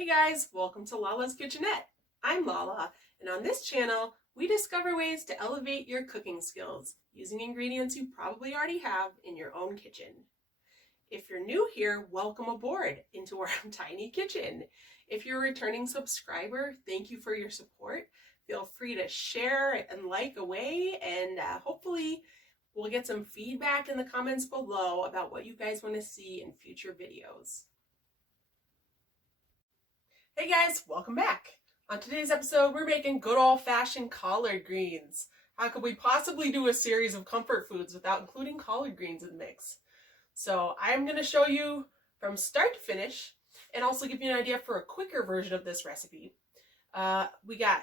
Hey guys, welcome to Lala's Kitchenette. I'm Lala, and on this channel, we discover ways to elevate your cooking skills using ingredients you probably already have in your own kitchen. If you're new here, welcome aboard into our tiny kitchen. If you're a returning subscriber, thank you for your support. Feel free to share and like away, and hopefully we'll get some feedback in the comments below about what you guys want to see in future videos. Hey guys, welcome back. On today's episode, we're making good old-fashioned collard greens. How could we possibly do a series of comfort foods without including collard greens in the mix? So I'm going to show you from start to finish and also give you an idea for a quicker version of this recipe. We got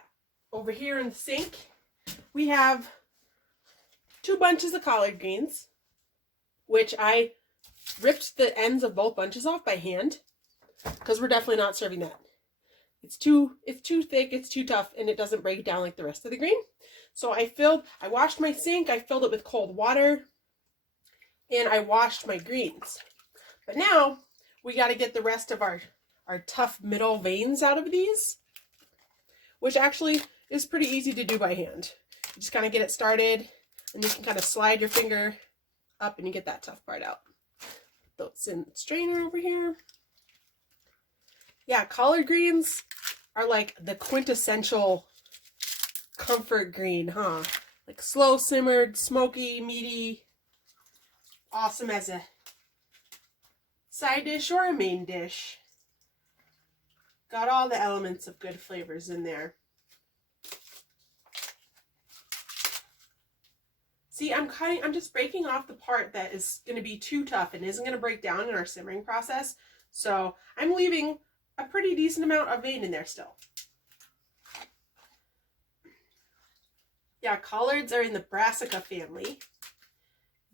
over here in the sink, we have 2 bunches of collard greens, which I ripped the ends of both bunches off by hand because we're definitely not serving that. It's too thick, it's too tough, and it doesn't break down like the rest of the green. So I washed my sink, I filled it with cold water, and I washed my greens. But now we got to get the rest of our tough middle veins out of these, which actually is pretty easy to do by hand. You just kind of get it started, and you can kind of slide your finger up and you get that tough part out. Those in the strainer over here. Yeah, collard greens are like the quintessential comfort green, huh? Like slow simmered, smoky, meaty, awesome as a side dish or a main dish. Got all the elements of good flavors in there. See, I'm just breaking off the part that is going to be too tough and isn't going to break down in our simmering process. So I'm leaving a pretty decent amount of vein in there still. Yeah, collards are in the brassica family.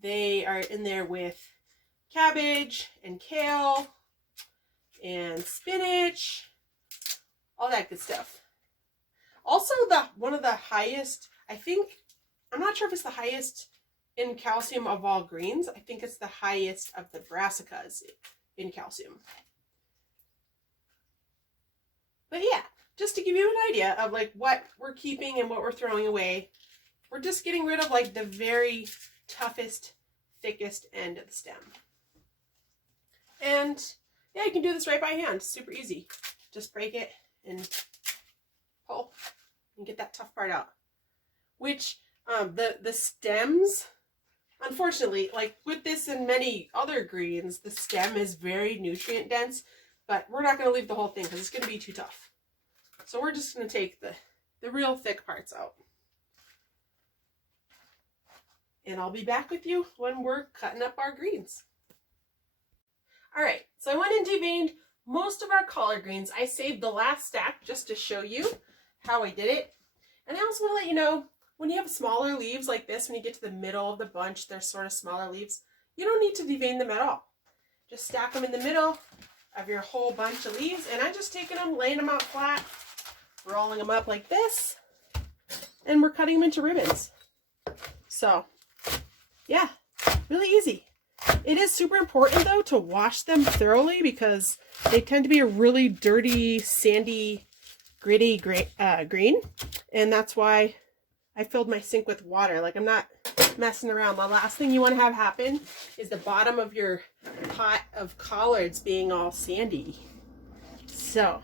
They are in there with cabbage and kale and spinach, all that good stuff. Also, one of the highest, I'm not sure if it's the highest in calcium of all greens. I think it's the highest of the brassicas in calcium. But yeah, just to give you an idea of like what we're keeping and what we're throwing away, we're just getting rid of like the very toughest, thickest end of the stem. And yeah, you can do this right by hand, super easy. Just break it and pull and get that tough part out. Which the stems, unfortunately, like with this and many other greens, the stem is very nutrient dense. But we're not going to leave the whole thing because it's going to be too tough. So we're just going to take the real thick parts out. And I'll be back with you when we're cutting up our greens. Alright, so I went and deveined most of our collard greens. I saved the last stack just to show you how I did it. And I also want to let you know, when you have smaller leaves like this, when you get to the middle of the bunch, they're sort of smaller leaves, you don't need to devein them at all. Just stack them in the middle of your whole bunch of leaves, and I'm just taking them, laying them out flat, rolling them up like this, and we're cutting them into ribbons. So yeah, really easy. It is super important though to wash them thoroughly because they tend to be a really dirty, sandy, gritty green, and that's why I filled my sink with water. Like, I'm not messing around. The last thing you want to have happen is the bottom of your pot of collards being all sandy. So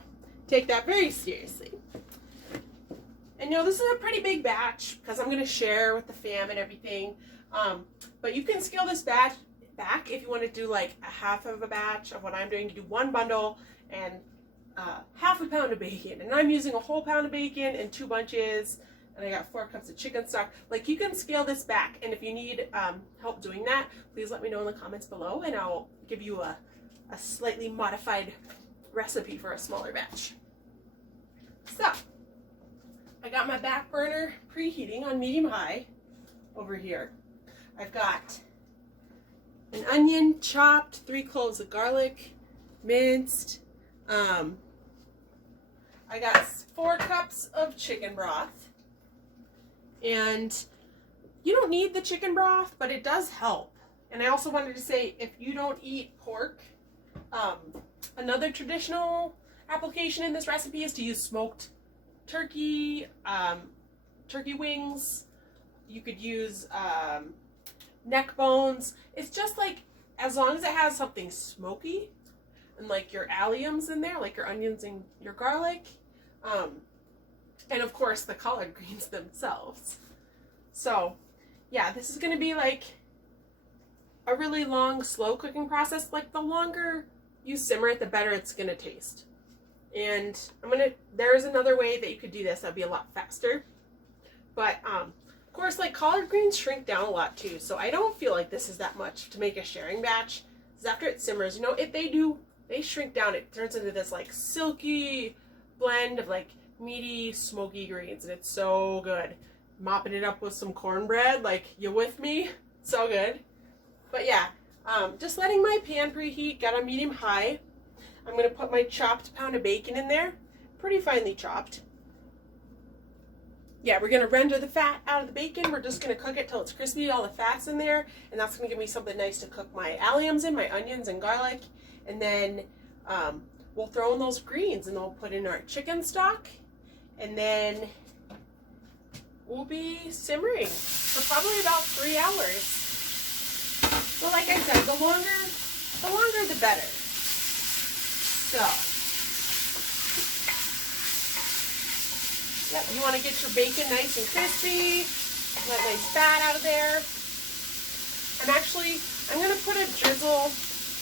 take that very seriously. And this is a pretty big batch because I'm going to share with the fam and everything. But you can scale this batch back if you want to do like a half of a batch of what I'm doing. To do 1 bundle and half a pound of bacon. And I'm using a whole pound of bacon and 2 bunches. And I got 4 cups of chicken stock. Like, you can scale this back, and if you need help doing that, please let me know in the comments below, and I'll give you a slightly modified recipe for a smaller batch. So, I got my back burner preheating on medium high over here. I've got an onion chopped, 3 cloves of garlic minced. I got 4 cups of chicken broth. And you don't need the chicken broth, but it does help. And I also wanted to say, if you don't eat pork, another traditional application in this recipe is to use smoked turkey, turkey wings. You could use neck bones. It's just like, as long as it has something smoky and like your alliums in there, like your onions and your garlic, and of course the collard greens themselves. So yeah, this is going to be like a really long, slow cooking process. Like the longer you simmer it, the better it's going to taste. And there's another way that you could do this that'd be a lot faster. But of course, like collard greens shrink down a lot too. So I don't feel like this is that much to make a sharing batch. Because after it simmers, you know, they shrink down. It turns into this like silky blend of like meaty, smoky greens. And it's so good. Mopping it up with some cornbread, like, you with me? So good. But yeah, just letting my pan preheat, got on medium high. I'm going to put my chopped pound of bacon in there, pretty finely chopped. Yeah, we're going to render the fat out of the bacon. We're just going to cook it till it's crispy, all the fat's in there, and that's going to give me something nice to cook my alliums in, my onions and garlic. And then we'll throw in those greens, and we'll put in our chicken stock, and then we'll be simmering for probably about 3 hours. So like I said, the longer the better. So, yep, you want to get your bacon nice and crispy, that nice fat out of there. I'm going to put a drizzle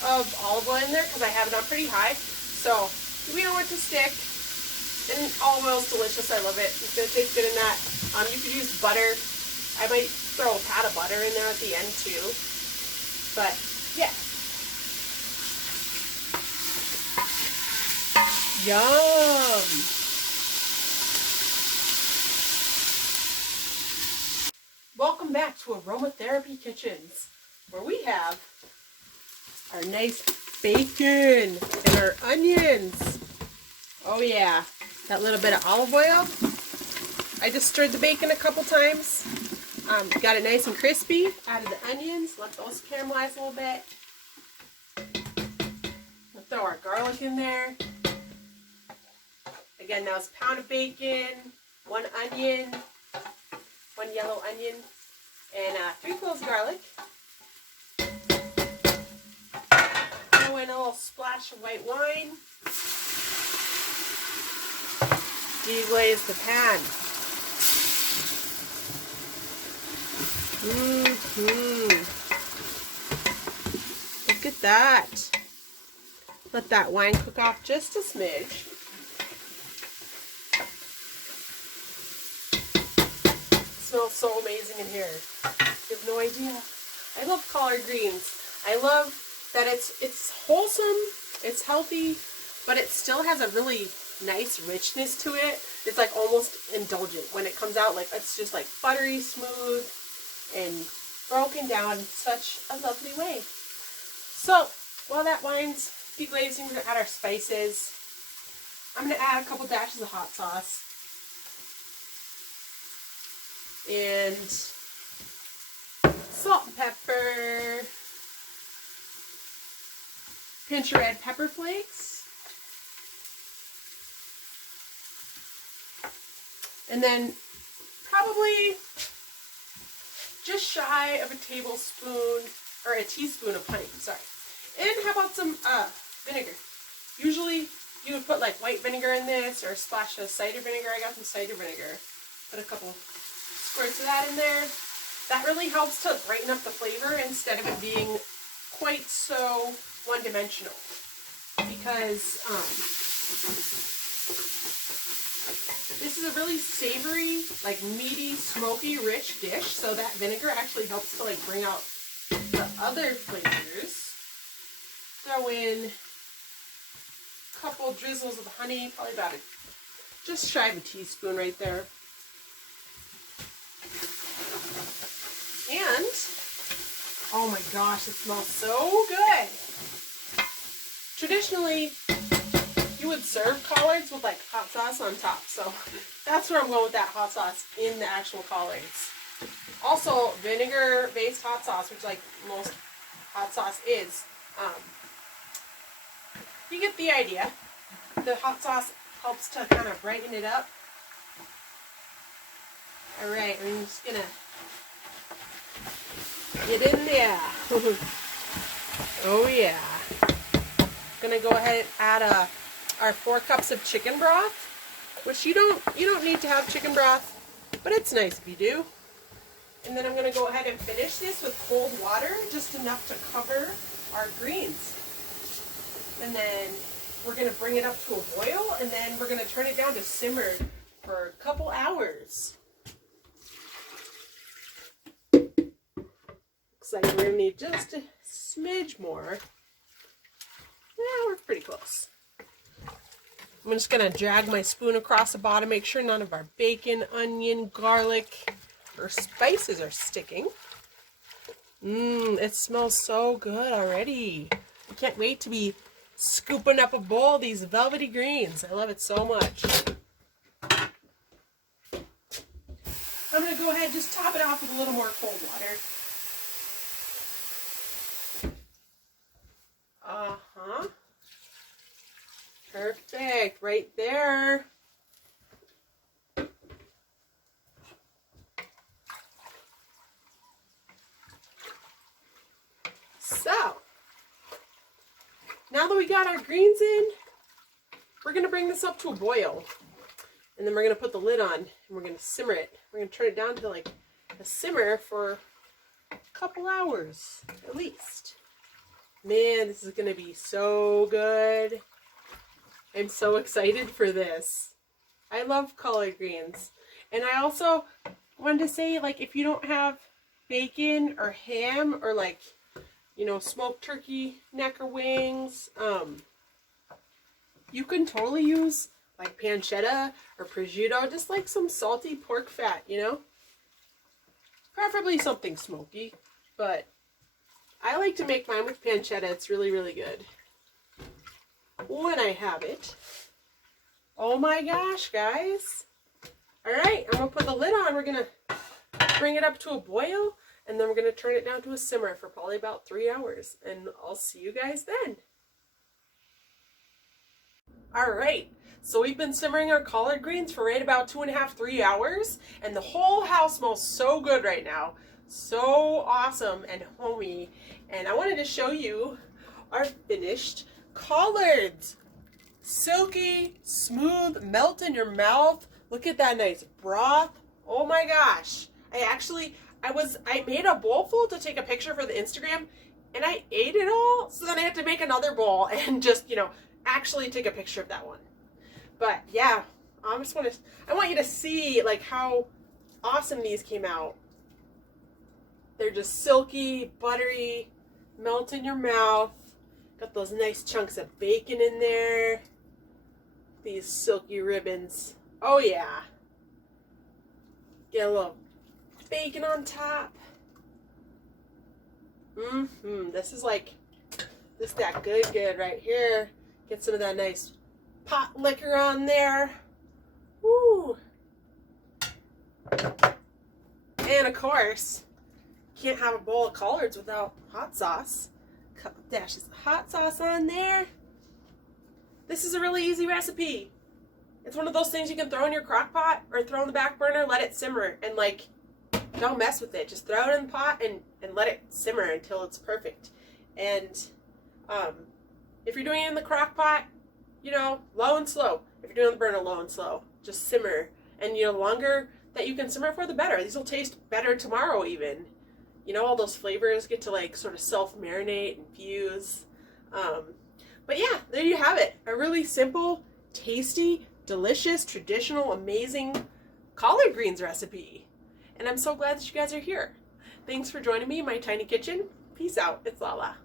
of olive oil in there because I have it on pretty high. So we don't want it to stick. And olive oil is delicious. I love it. It's going to taste good in that. You could use butter. I might throw a pat of butter in there at the end too. But yeah. Yum! Welcome back to Aromatherapy Kitchens, where we have our nice bacon and our onions. Oh yeah, that little bit of olive oil. I just stirred the bacon a couple times. Got it nice and crispy. Added the onions, let those caramelize a little bit. We'll throw our garlic in there. Again, that was a pound of bacon, 1 onion, 1 yellow onion, and 3 cloves of garlic. Throw in a little splash of white wine. Deglaze the pan. Look at that. Let that wine cook off just a smidge. It smells so amazing in here. You have no idea. I love collard greens. I love that it's wholesome, it's healthy, but it still has a really nice richness to it. It's like almost indulgent when it comes out. Like, it's just like buttery smooth and broken down in such a lovely way. So while that wine's deglazing, we're going to add our spices. I'm going to add a couple dashes of hot sauce and salt and pepper, pinch of red pepper flakes, and then probably just shy of a tablespoon, or a teaspoon of honey, sorry. And how about some vinegar? Usually you would put like white vinegar in this, or a splash of cider vinegar. I got some cider vinegar. Put a couple squirts of that in there. That really helps to brighten up the flavor instead of it being quite so one-dimensional. Because this is a really savory, like meaty, smoky, rich dish, so that vinegar actually helps to like bring out the other flavors. Throw in a couple drizzles of honey, probably about just shy of a teaspoon right there. And, oh my gosh, it smells so good. Traditionally, you would serve collards with like hot sauce on top, so that's where I'm going with that hot sauce in the actual collards. Also, vinegar-based hot sauce, which like most hot sauce is, you get the idea. the hot sauce helps to kind of brighten it up. All right, we're just gonna get in there. Oh yeah. Gonna go ahead and add our 4 cups of chicken broth, which you don't need to have chicken broth, but it's nice if you do. And then I'm gonna go ahead and finish this with cold water, just enough to cover our greens. And then we're gonna bring it up to a boil, and then we're gonna turn it down to simmer for a couple hours. Looks like we're gonna need just a smidge more. Yeah, we're pretty close. I'm just gonna drag my spoon across the bottom, make sure none of our bacon, onion, garlic, or spices are sticking. It smells so good already. I can't wait to be scooping up a bowl of these velvety greens. I love it so much. I'm gonna go ahead and just top it off with a little more cold water. Perfect, right there. So, now that we got our greens in, we're going to bring this up to a boil. And then we're going to put the lid on and we're going to simmer it. We're going to turn it down to like a simmer for a couple hours at least. Man, this is going to be so good. I'm so excited for this. I love collard greens. And I also wanted to say, like, if you don't have bacon or ham or like, you know, smoked turkey neck or wings, you can totally use like pancetta or prosciutto, just like some salty pork fat, you know? Preferably something smoky, but I like to make mine with pancetta. It's really, really good. When I have it. Oh my gosh, guys. All right, I'm gonna put the lid on. We're gonna bring it up to a boil, and then we're gonna turn it down to a simmer for probably about 3 hours, and I'll see you guys then. All right, so we've been simmering our collard greens for right about 2.5, 3 hours, and the whole house smells so good right now. So awesome and homey. And I wanted to show you our finished collards. Silky, smooth, melt in your mouth. Look at that nice broth. Oh my gosh. I made a bowl full to take a picture for the Instagram, and I ate it all. So then I had to make another bowl and just, you know, actually take a picture of that one. But yeah, I want you to see like how awesome these came out. They're just silky, buttery, melt in your mouth. Got those nice chunks of bacon in there. These silky ribbons. Oh yeah. Get a little bacon on top. This is that good right here. Get some of that nice pot liquor on there. Woo. And of course, can't have a bowl of collards without hot sauce. Couple dashes of hot sauce on there. This is a really easy recipe. It's one of those things you can throw in your crock pot or throw in the back burner, let it simmer, and like, don't mess with it. Just throw it in the pot and let it simmer until it's perfect. And if you're doing it in the crock pot, you know, low and slow. If you're doing the burner, low and slow. Just simmer. And you know, the longer that you can simmer for, the better. These will taste better tomorrow even. You know, all those flavors get to like sort of self-marinate and fuse. But yeah, there you have it. A really simple, tasty, delicious, traditional, amazing collard greens recipe. And I'm so glad that you guys are here. Thanks for joining me in my tiny kitchen. Peace out. It's Lala.